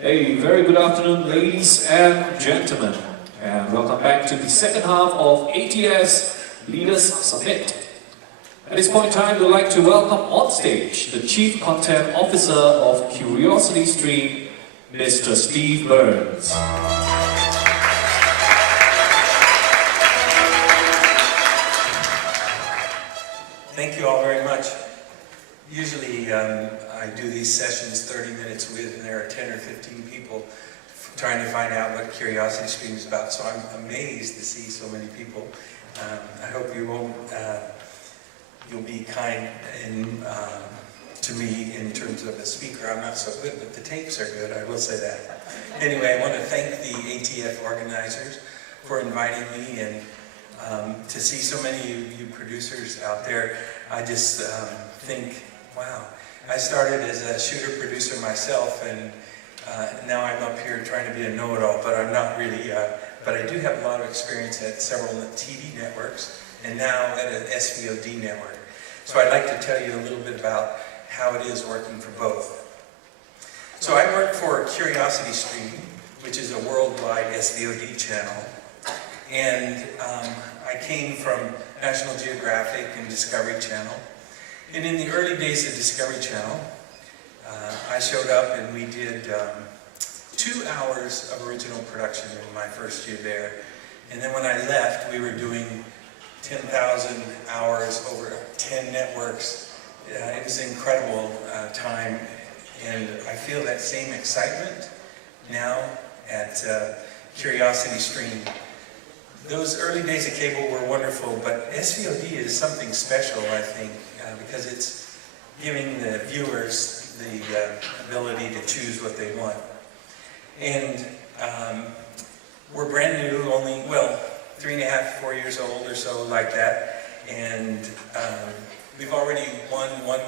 A very good afternoon, ladies and gentlemen, and welcome back to the second half of ATS Leaders Summit. At this point in time, we'd like to welcome on stage the Chief Content Officer of CuriosityStream, Mr. Steve Burns. Thank you all very much. Usually I do these sessions 30 minutes with, and there are 10 or 15 people trying to find out what CuriosityStream is about, so I'm amazed to see so many people. I hope you'll be kind to me in terms of a speaker. I'm not so good, but the tapes are good, I will say that. Anyway, I want to thank the ATF organizers for inviting me, and to see so many of you producers out there. I just think, wow. I started as a shooter producer myself, and now I'm up here trying to be a know-it-all, but I'm not really, but I do have a lot of experience at several TV networks, and now at an SVOD network. So I'd like to tell you a little bit about how it is working for both. So I work for CuriosityStream, which is a worldwide SVOD channel, and I came from National Geographic and Discovery Channel. And in the early days of Discovery Channel, I showed up and we did 2 hours of original production in my first year there. And then when I left, we were doing 10,000 hours over 10 networks. It was an incredible time, and I feel that same excitement now at CuriosityStream. Those early days of cable were wonderful, but SVOD is something special, I think, because it's giving the viewers the ability to choose what they want. And we're brand new, only, well, 3.5, 4 years old or so, like that. And we've already won 1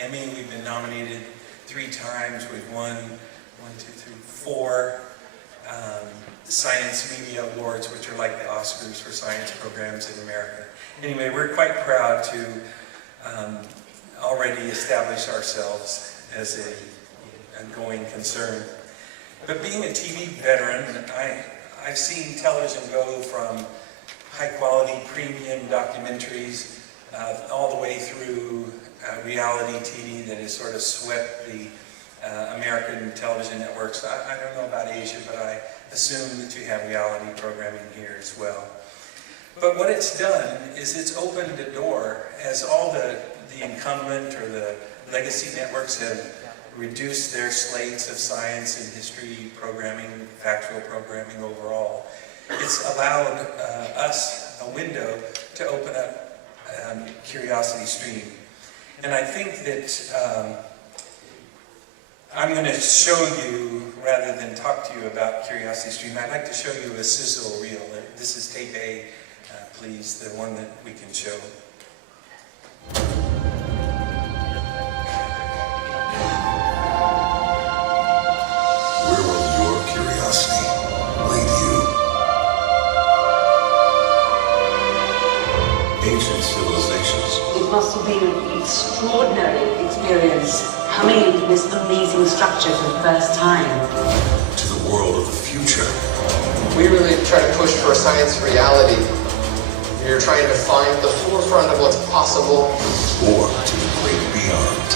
Emmy. We've been nominated 3 times. We've won 4 Science Media Awards, which are like the Oscars for science programs in America. Anyway, we're quite proud to already establish ourselves as a going concern. But being a TV veteran, I've seen television go from high-quality premium documentaries all the way through reality TV that has sort of swept the American television networks. I don't know about Asia, but I assume that you have reality programming here as well. But what it's done is it's opened the door as all the incumbent or the legacy networks have reduced their slates of science and history programming, factual programming overall. It's allowed us a window to open up CuriosityStream. And I think that I'm going to show you, rather than talk to you about CuriosityStream, I'd like to show you a sizzle reel. This is tape A, please, the one that we can show. Where will your curiosity lead you? Ancient civilizations. It must have been an extraordinary experience coming into this amazing structure for the first time. To the world of the future. We really try to push for a science reality. You're trying to find the forefront of what's possible. Or to the great beyond.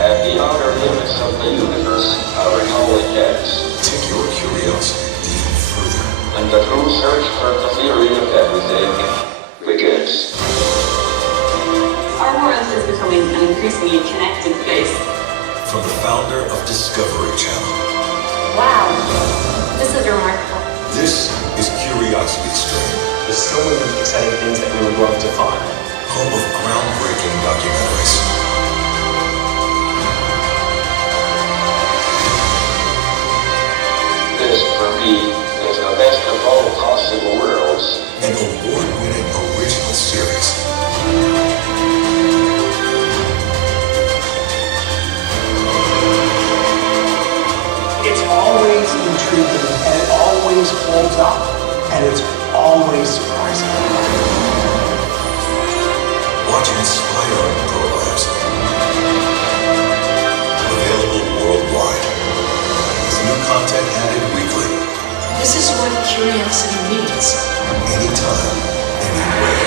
And the outer limits of the universe, our knowledge ends. Take your curiosity even further. And the true search for the theory of everything begins. Our world is becoming an increasingly connected place. From the founder of Discovery Channel. Wow, this is remarkable. This is CuriosityStream. There's so many exciting things that we would love to find. Home of groundbreaking documentaries. This, for me, is the best of all possible worlds. An award-winning original series. It's always intriguing, and it always holds up, and it's always surprising. Watch inspiring programs. Available worldwide. content added weekly. This is what curiosity means. Anytime, anywhere.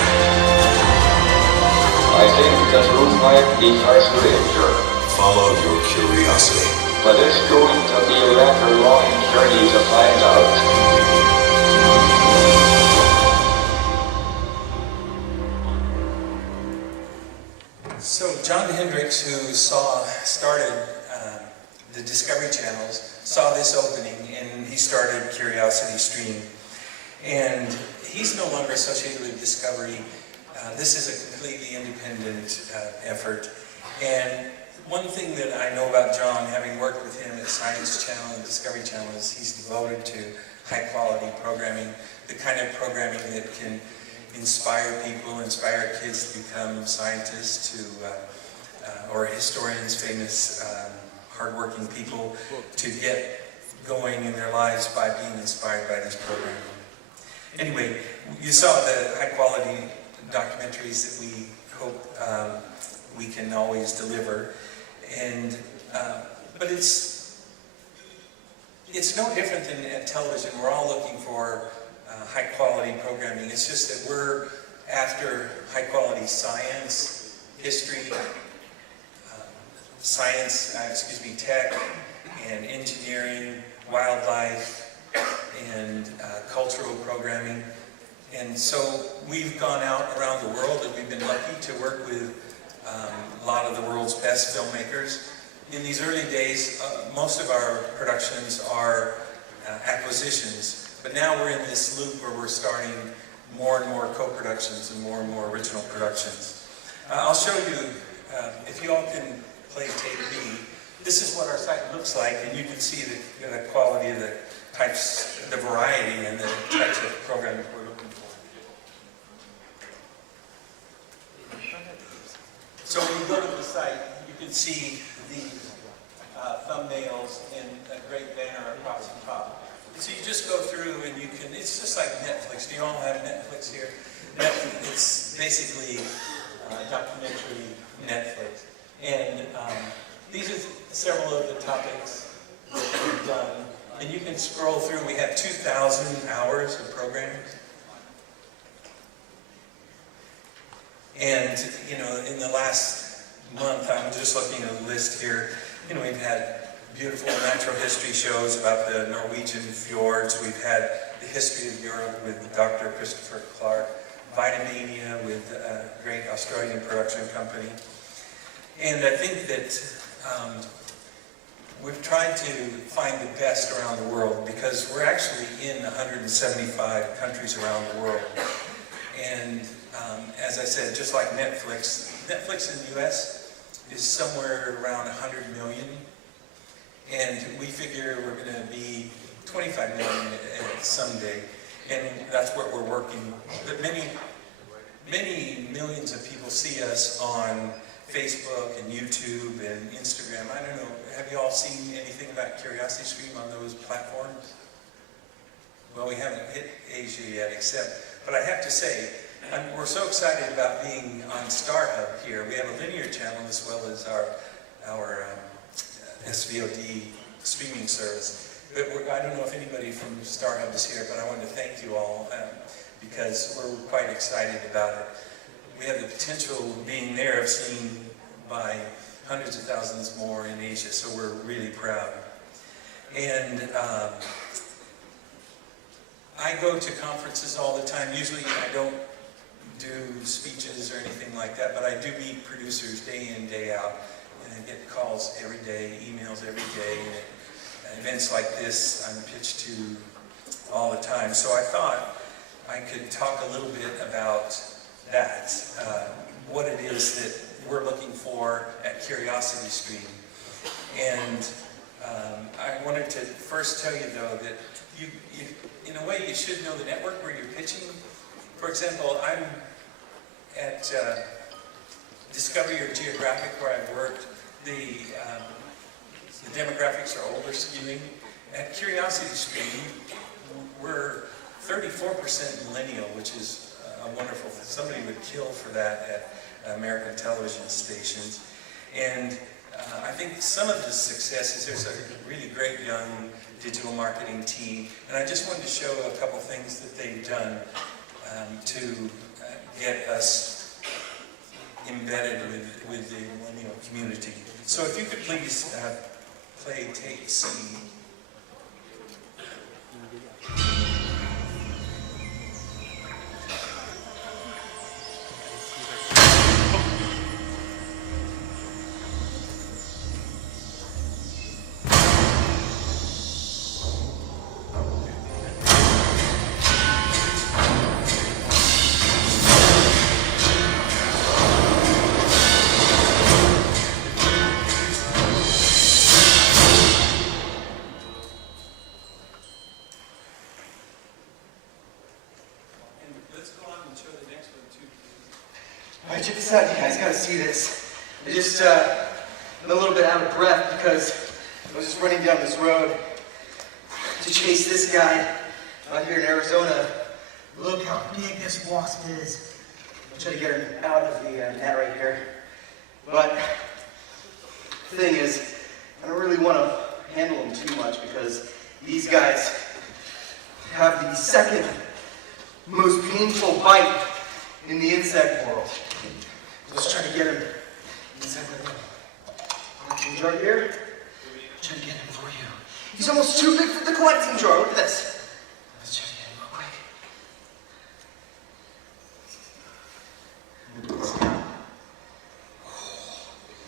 I think the truth might be stranger, Follow your curiosity. but it's going to be a rather long journey to find out. So John Hendricks, who started the Discovery Channels, saw this opening and he started Curiosity Stream. And he's no longer associated with Discovery. This is a completely independent effort. And one thing that I know about John, having worked with him at Science Channel and Discovery Channel, is he's devoted to high quality programming, the kind of programming that can inspire people, inspire kids to become scientists, or historians, famous, hardworking people, to get going in their lives by being inspired by this program. Anyway, you saw the high quality documentaries that we hope we can always deliver, and but it's no different than at television. We're all looking for high quality programming. It's just that we're after high quality science, history, tech, and engineering, wildlife, and cultural programming. And so we've gone out around the world, and we've been lucky to work with a lot of the world's best filmmakers. In these early days, most of our productions are acquisitions, but now we're in this loop where we're starting more and more co-productions and more original productions. I'll show you, if you all can play tape B, this is what our site looks like, and you can see the quality of the types, the variety, and the types of programming we're looking for. So when you go to the site, you can see these thumbnails in a great banner across the top. So you just go through and you can, it's just like Netflix. Do you all have Netflix here? It's basically documentary Netflix. And these are several of the topics that we've done. And you can scroll through. We have 2,000 hours of programming. And, you know, in the last month, I'm just looking at a list here. You know, we've had beautiful natural history shows about the Norwegian fjords. We've had the history of Europe with Dr. Christopher Clark, Vitamania with a great Australian production company. And I think that we've tried to find the best around the world, because we're actually in 175 countries around the world. And as I said, just like Netflix in the US is somewhere around 100 million. And we figure we're going to be 25 million someday. And that's what we're working. But many millions of people see us on Facebook and YouTube and Instagram. I don't know, have you all seen anything about Curiosity Stream on those platforms? Well, we haven't hit Asia yet, but I have to say, we're so excited about being on StarHub here. We have a linear channel as well as our SVOD streaming service. But I don't know if anybody from StarHub is here, but I want to thank you all because we're quite excited about it. We have the potential of being there, of seeing by hundreds of thousands more in Asia, so we're really proud. And I go to conferences all the time. Usually I don't do speeches or anything like that, but I do meet producers day in, day out, and I get calls every day, emails every day, and events like this I'm pitched to all the time. So I thought I could talk a little bit about that, what it is that we're looking for at Curiosity Stream. And I wanted to first tell you, though, that you, in a way, you should know the network where you're pitching. For example, I'm at Discovery or Geographic, where I've worked. The demographics are older skewing. At Curiosity Stream, we're 34% millennial, which is a wonderful thing. Somebody would kill for that at American television stations. And I think some of the success is there's a really great young digital marketing team, and I just wanted to show a couple things that they've done to get us embedded with the millennial community. So if you could please play tape C. All right, check this out, you guys gotta see this. I just, I'm a little bit out of breath because I was just running down this road to chase this guy out here in Arizona. Look how big this wasp is. I'll try to get him out of the net right here. But the thing is, I don't really want to handle him too much because these guys have the second most painful bite in the insect world. Let's try to get him inside the room. Collecting jar here. Try to get him for you. He's almost too big for the collecting jar. Look at this. Let's try to get him real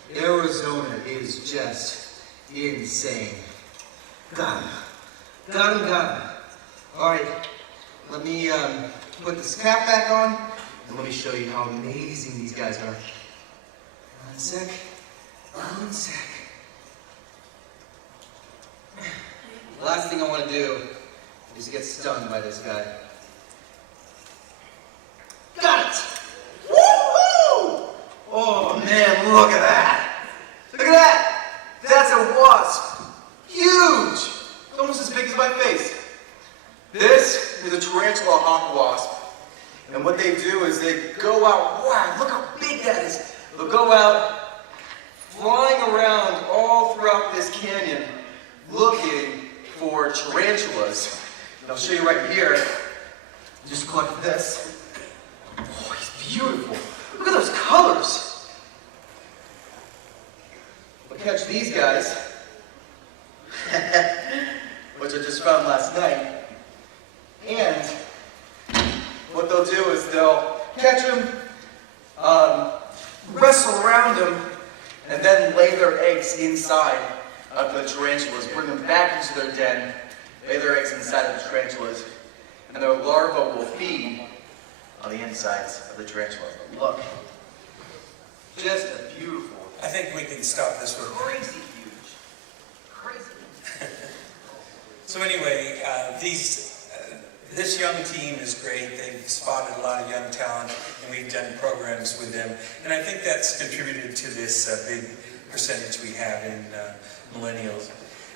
quick. Arizona is just insane. Got him. Got him, got him. All right, let me put this cap back on. And let me show you how amazing these guys are. One sec. One sec. The last thing I want to do is get stung by this guy. Got it! Woohoo! Oh man, look at that! Look at that! That's a wasp! Huge! It's almost as big as my face. This is a tarantula hawk wasp. And what they do is they go out, wow, look how big that is. They'll go out, flying around all throughout this canyon, looking for tarantulas. And I'll show you right here. Just collect this. Oh, he's beautiful. Look at those colors. We'll catch these guys, which I just found last night. And what they'll do is they'll catch them, wrestle around them, and then lay their eggs inside of the tarantulas, bring them back into their den, lay their eggs inside of the tarantulas, and their larvae will feed on the insides of the tarantulas. Look, just a beautiful. I think we can stop this one. Crazy huge. Crazy. So anyway, this young team is great. They've spotted a lot of young talent, and we've done programs with them. And I think that's contributed to this big percentage we have in millennials.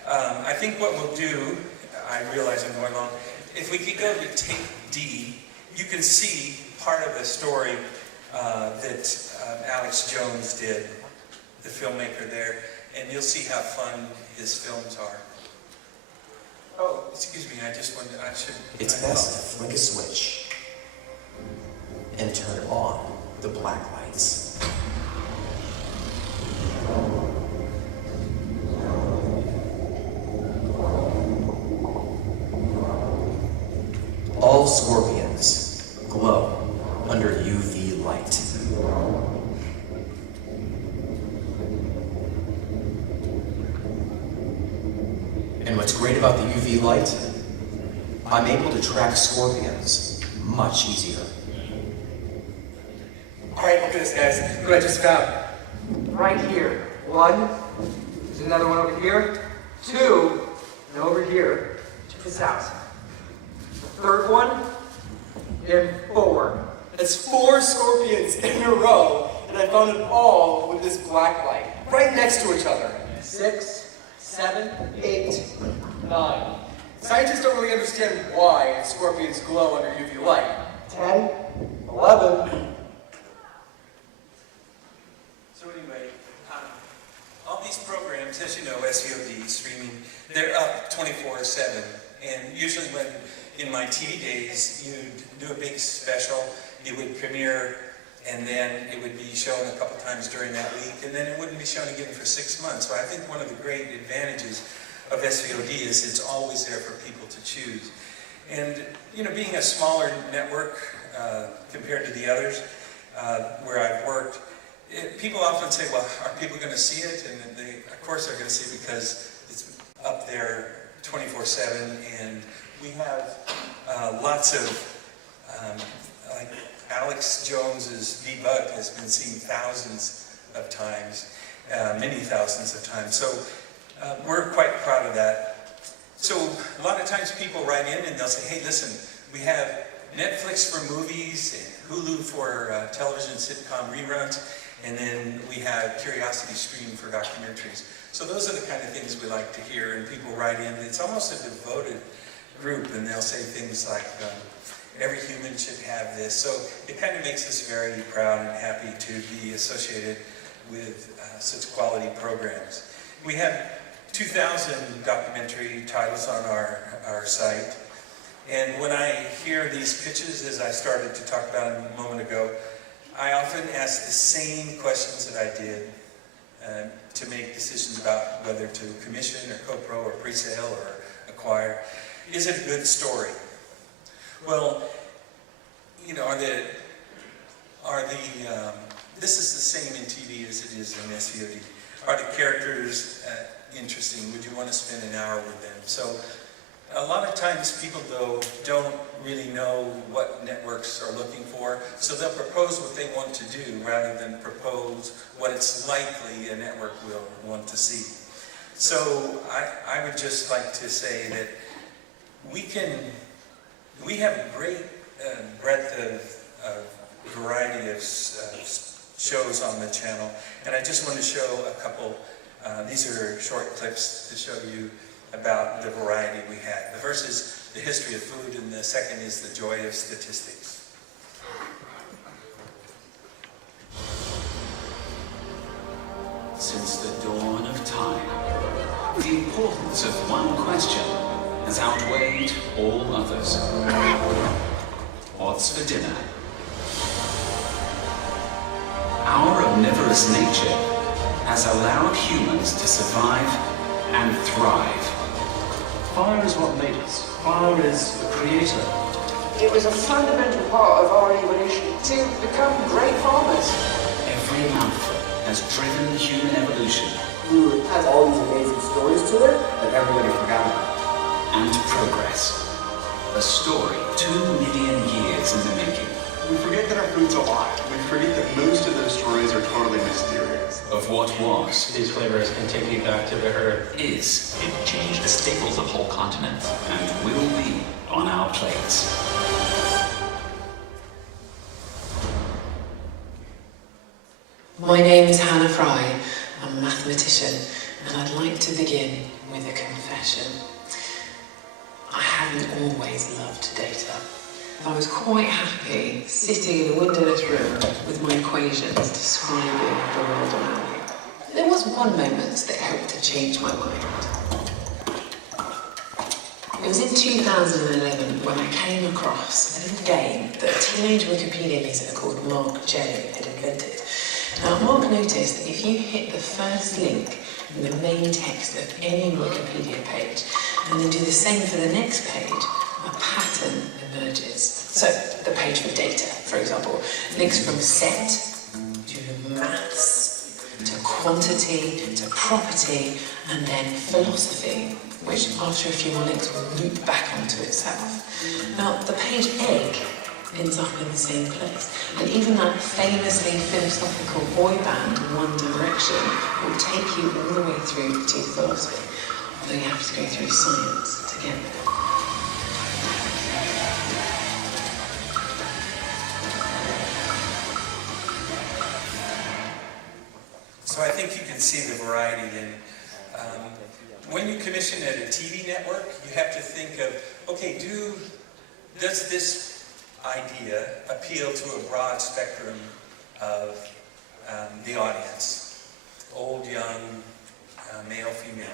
I think what we'll do, I realize I'm going long, if we could go to tape D, you can see part of the story that Alex Jones did, the filmmaker there, and you'll see how fun his films are. Oh, excuse me, I just wanted, I should... It's best to flick a switch and turn on the black lights. All scorpions glow under UV light. And what's great about the UV light, I'm able to track scorpions much easier. All right, look at this, guys. Look what I just found. Right here. One. There's another one over here. Two. And over here. Check this out. The third one. And four. That's 4 scorpions in a row. And I found it all with this black light. Right next to each other. 6, 7, 8, 9. Scientists don't really understand why scorpions glow under UV light. 10, 11. So anyway, all SVOD streaming. They're up 24/7. And usually when, in my TV days, you'd do a big special, it would premiere, and then it would be shown a couple times during that week, and then it wouldn't be shown again for 6 months. So I think one of the great advantages of SVOD is it's always there for people to choose. And, you know, being a smaller network compared to the others where I've worked, people often say, well, are people going to see it? And they, of course they're going to see it because it's up there 24/7, and we have lots of, like Alex Jones's Debug has been seen thousands of times, many thousands of times. So we're quite proud of that. So a lot of times people write in and they'll say, hey, listen, we have Netflix for movies and Hulu for television sitcom reruns, and then we have Curiosity Stream for documentaries. So those are the kind of things we like to hear, and people write in. It's almost a devoted group, and they'll say things like, every human should have this. So it kind of makes us very proud and happy to be associated with such quality programs. We have 2,000 documentary titles on our site. And when I hear these pitches, as I started to talk about a moment ago, I often ask the same questions that I did to make decisions about whether to commission or co-pro or pre-sale or acquire. Is it a good story? Well, you know, this is the same in TV as it is in SVOD. Are the characters interesting? Would you want to spend an hour with them? So a lot of times people, though, don't really know what networks are looking for, so they'll propose what they want to do rather than propose what it's likely a network will want to see. So I would just like to say that we have a great breadth of variety of shows on the channel, and I just want to show a couple. These are short clips to show you about the variety we have. The first is the history of food, and the second is the joy of statistics. Since the dawn of time, the importance of one question has outweighed all others. What's for dinner? Our omnivorous nature has allowed humans to survive and thrive. Fire is what made us. Fire is the creator. It was a fundamental part of our evolution to become great farmers. Every mouthful has driven human evolution. Food has all these amazing stories to it that everybody forgot about. And progress. A story 2 million years in the making. We forget that our food's alive. We forget that most of those stories are totally mysterious. Of what was. These flavors can take you back to the earth. Is. It changed the staples of whole continents. And will be on our plates. My name is Hannah Fry. I'm a mathematician, and I'd like to begin with a confession. I haven't always loved data. I was quite happy sitting in a windowless room with my equations describing the world around me. There was one moment that helped to change my mind. It was in 2011 when I came across a little game that a teenage Wikipedia user called Mark J had invented. Now, Mark noticed that if you hit the first link in the main text of any Wikipedia page, and then do the same for the next page, a pattern emerges. So, the page for data, for example, links from set to maths, to quantity, to property, and then philosophy, which after a few more links will loop back onto itself. Now, the page egg ends up in the same place, and even that famously philosophical boy band One Direction will take you all the way through to philosophy, although you have to go through science to get there. So I think you can see the variety in. When you commission at a TV network, you have to think of, okay, does this idea appeal to a broad spectrum of the audience? Old, young, male, female.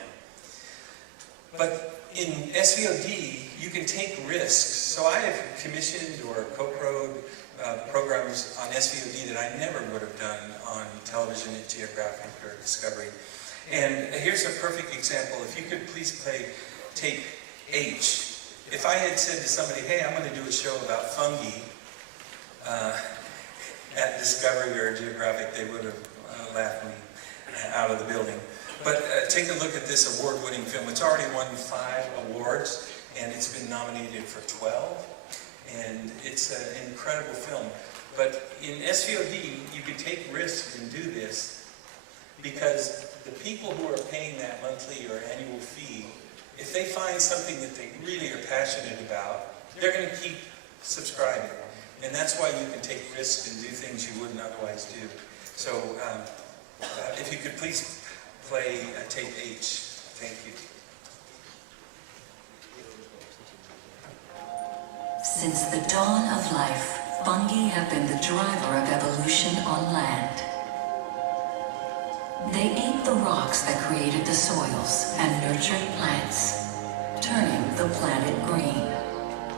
But in SVOD, you can take risks. So I have commissioned or co-pro'd programs on SVOD that I never would have done on television at Geographic or Discovery. And here's a perfect example. If you could please play tape H. If I had said to somebody, hey, I'm going to do a show about fungi at Discovery or Geographic, they would have laughed me out of the building. But take a look at this award-winning film. It's already won 5 awards, and it's been nominated for 12. And it's an incredible film. But in SVOD, you can take risks and do this because the people who are paying that monthly or annual fee, if they find something that they really are passionate about, they're going to keep subscribing. And that's why you can take risks and do things you wouldn't otherwise do. So if you could please play tape H. Thank you. Since the dawn of life, fungi have been the driver of evolution on land. They ate the rocks that created the soils and nurtured plants, turning the planet green.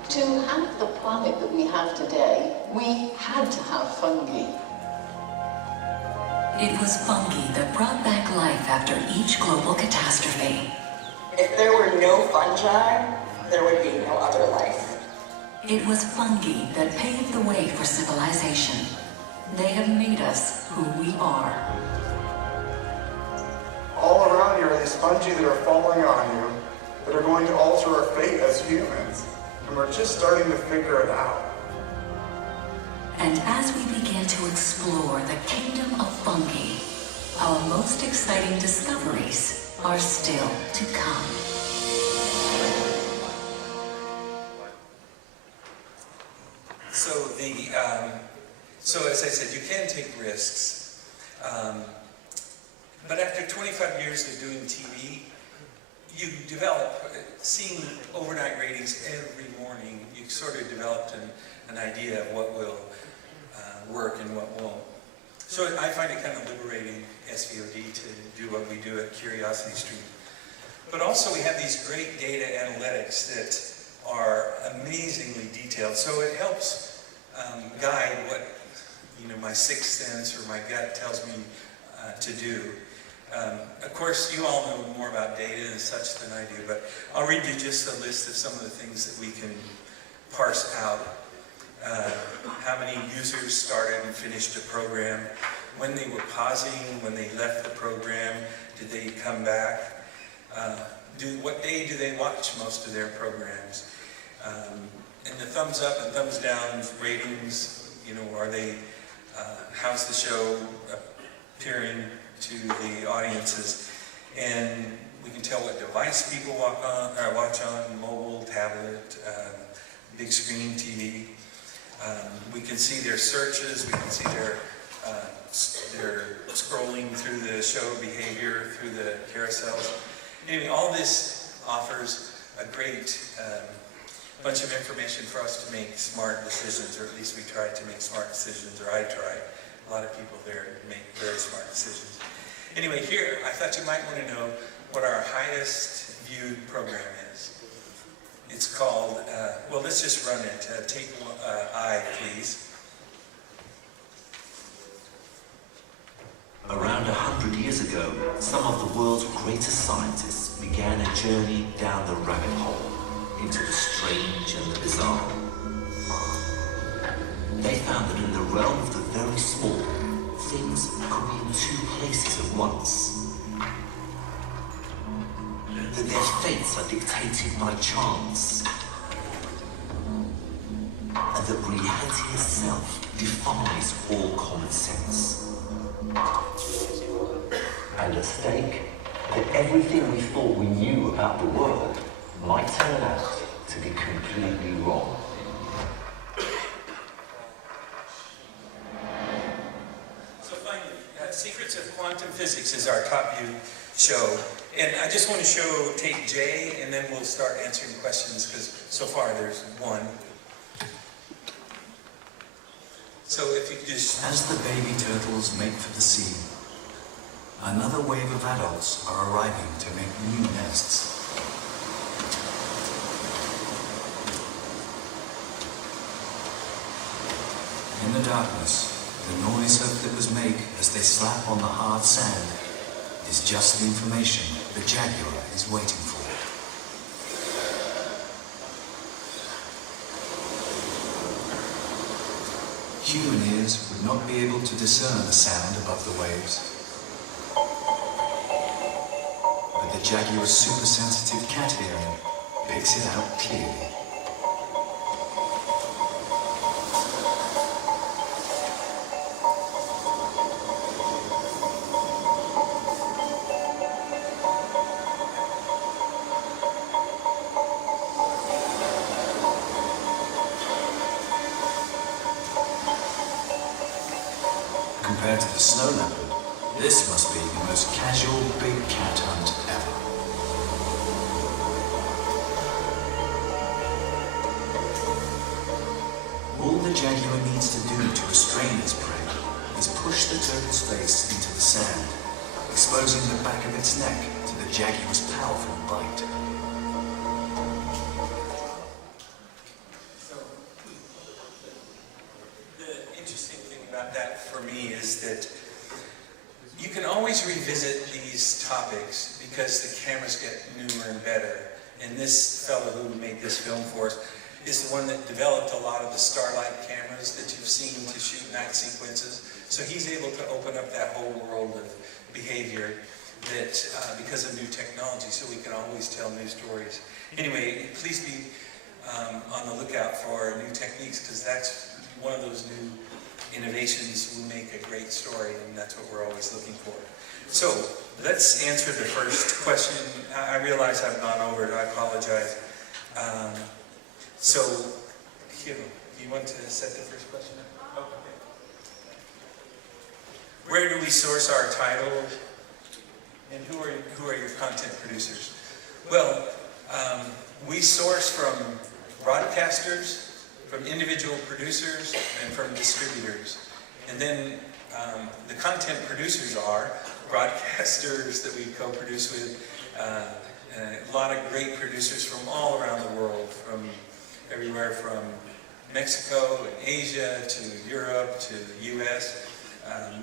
To have the planet that we have today, we had to have fungi. It was fungi that brought back life after each global catastrophe. If there were no fungi, there would be no other life. It was fungi that paved the way for civilization. They have made us who we are. All around you are these fungi that are falling on you, that are going to alter our fate as humans. And we're just starting to figure it out. And as we begin to explore the kingdom of fungi, our most exciting discoveries are still to come. So as I said, you can take risks. But after 25 years of doing TV, you develop, seeing overnight ratings every morning, you sort of developed an idea of what will work and what won't. So I find it kind of liberating, SVOD, to do what we do at Curiosity Stream. But also we have these great data analytics that are amazingly detailed. So it helps guide what my sixth sense or my gut tells me to do. Of course, you all know more about data and such than I do, but I'll read you just a list of some of the things that we can parse out. How many users started and finished a program, when they were pausing, when they left the program, did they come back, what day do they watch most of their programs, and the thumbs up and thumbs down ratings, are they, how's the show appearing to the audiences, and we can tell what device people watch on, mobile, tablet, big screen TV. We can see their searches, we can see their scrolling through the show behavior, through the carousels. Anyway, all this offers a great bunch of information for us to make smart decisions, or at least we try to make smart decisions, or I try. A lot of people there make very smart decisions. Anyway, here, I thought you might want to know what our highest viewed program is. It's called, well, let's just run it. Tape I, please. Around 100 years ago, some of the world's greatest scientists began a journey down the rabbit hole into the strange and the bizarre. They found that in the realm of the very small, things could be in 2 places at once. That their fates are dictated by chance. And that reality itself defies all common sense. And at stake, that everything we thought we knew about the world might turn out to be completely wrong. So finally, Secrets of Quantum Physics is our top view show. And I just want to show tape J, and then we'll start answering questions, because so far there's one. So if you just... As the baby turtles make for the sea, another wave of adults are arriving to make new nests. darkness, the noise her flippers make as they slap on the hard sand is just the information the Jaguar is waiting for. Human ears would not be able to discern the sound above the waves. But the Jaguar's super-sensitive cat hearing picks it out clearly. Compared to the snow leopard, this must be the most casual big cat hunt ever. All the Jaguar needs to do to restrain its prey is push the turtle's face into the sand, exposing the back of its neck to the Jaguar's powerful bite. For me is that you can always revisit these topics because the cameras get newer and better. And this fellow who made this film for us is the one that developed a lot of the Starlight cameras that you've seen to shoot night sequences. So he's able to open up that whole world of behavior that because of new technology, so we can always tell new stories. Anyway, please be on the lookout for new techniques, because that's one of those new innovations will make a great story, and that's what we're always looking for. So let's answer the first question. I realize I've gone over it. I apologize. So, Hugh, you want to set the first question up? Oh, okay. Where do we source our title, and who are your content producers? Well, we source from broadcasters, from individual producers, and from distributors. And then the content producers are broadcasters that we co-produce with, a lot of great producers from all around the world, from everywhere from Mexico and Asia to Europe to the US.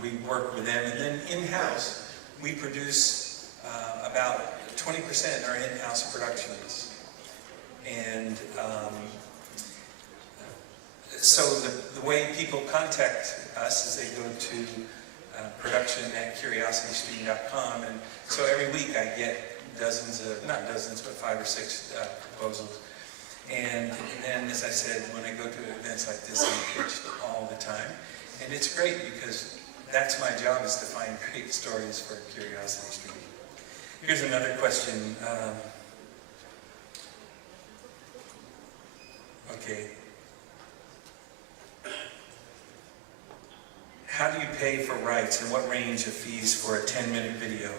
We work with them, and then in-house we produce about 20% are in-house productions. And so the way people contact us is they go to production@curiositystream.com, and so every week I get dozens of, not dozens, but 5 or 6 proposals. And then, as I said, when I go to events like this, I'm pitched all the time. And it's great because that's my job, is to find great stories for Curiosity Stream. Here's another question. Okay. How do you pay for rights, and what range of fees for a 10-minute video?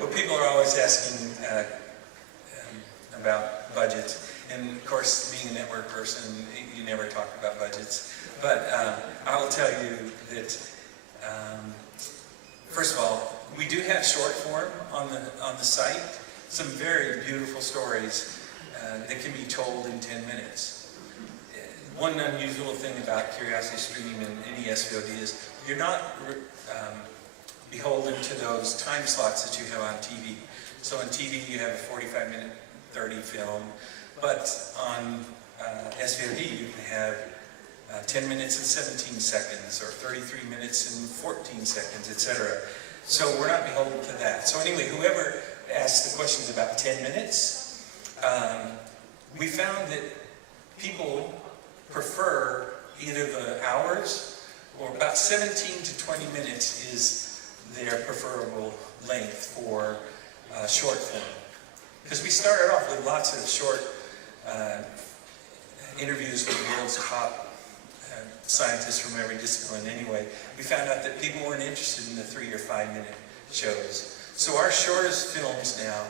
Well, people are always asking about budgets. And of course, being a network person, you never talk about budgets. But I will tell you that, first of all, we do have short form on the site. Some very beautiful stories that can be told in 10 minutes. One unusual thing about Curiosity Stream and any SVOD is you're not beholden to those time slots that you have on TV. So on TV you have a 45-minute, 30 film, but on SVOD you can have 10 minutes and 17 seconds, or 33 minutes and 14 seconds, etc. So we're not beholden to that. So anyway, whoever asked the questions about 10 minutes, we found that people prefer either the hours, or about 17 to 20 minutes is their preferable length for short film. Because we started off with lots of short interviews with the world's top scientists from every discipline anyway. We found out that people weren't interested in the 3 or 5 minute shows. So our shortest films now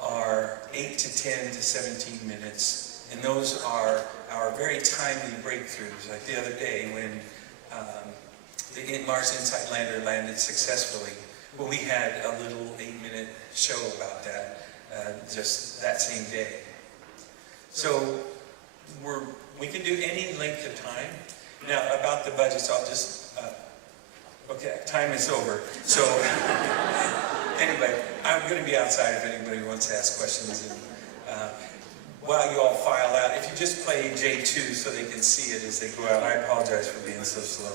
are 8 to 10 to 17 minutes. And those are our very timely breakthroughs. Like the other day when the Mars Insight lander landed successfully, well, we had a little 8-minute show about that just that same day. So we can do any length of time. Now, about the budgets, I'll just, okay, time is over. So, anyway, I'm going to be outside if anybody wants to ask questions. And, while you all file out, if you just play J2 so they can see it as they go out, I apologize for being so slow.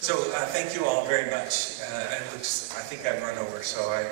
So, thank you all very much. I think I've run over, so I